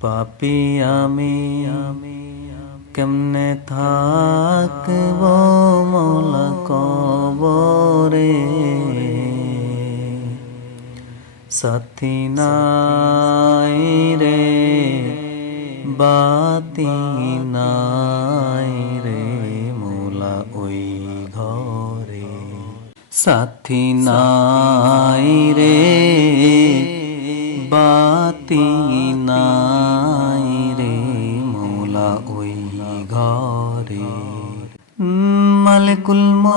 পাপি আমি আমি কেমনে থাকব মৌলা কবরে সাথী নাই রে বাতি নাই রে মোলা ওই ঘরে সাথী নাই রে বাতি নাই मालिकुल मौत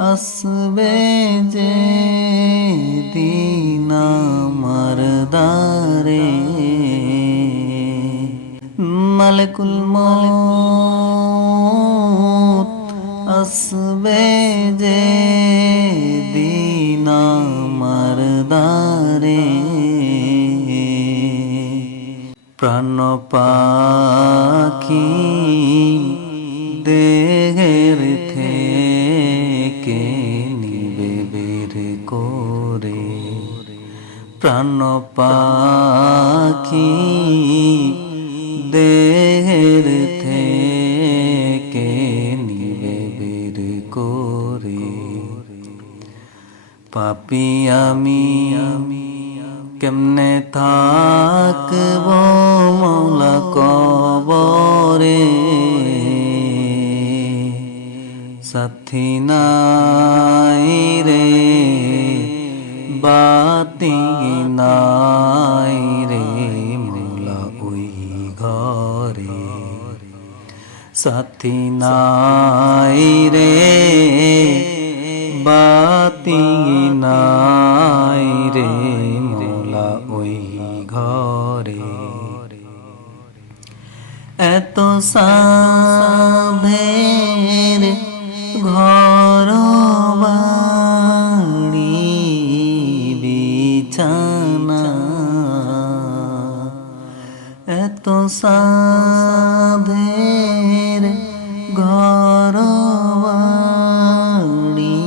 असबे जे दीना मरदारे। मालिकुल मौत असबे जे दीना मरदारे। প্রাণ পাখি দেহের থেকে নিবে বের করে। প্রাণ পাখি দেহের থেকে নিবে বের করে। পাপি আমি আমি কেমনে থাকব মৌলা কবরে? সাথী নাই রে, বাতি নাই রে মৌলা ওই ঘরে। সাথী নাই রে, বাতি নাই রে এত সাধের ঘর বাড়ি বিছানা। এত সাধের ঘর বাড়ি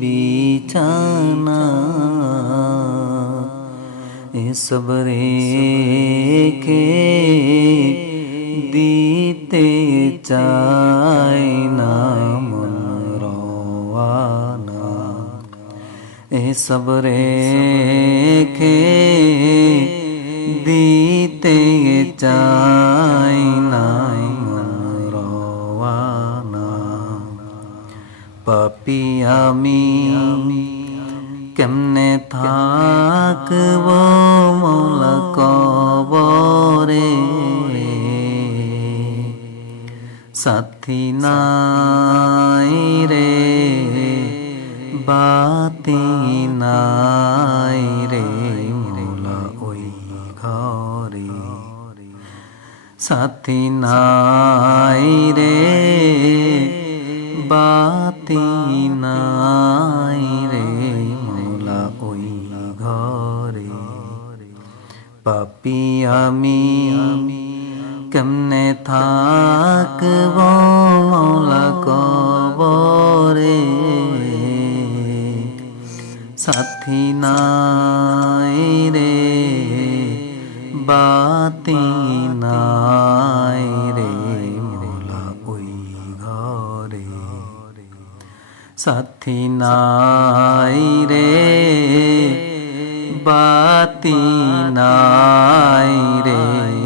বিছানা। এসব রেখে দিতে চাই না মন রওয়ানা এসব রেখে দিতে চাই না মন রওয়ানা পাপি আমি কেমনে থাকব সাথী নাই রে, বাতি নাই রে, মৌলা ওই ঘরে। সাথী নাই রে, বাতি নাই রে, মোলা ওই ঘরে। পাপি আমি আমি কেমনে থাকব মৌলা কবরে? সাথী নাই রে, বাতি নাই রে মোলা ওই ঘরে। সাথী নাই রে, বাতি নাই রে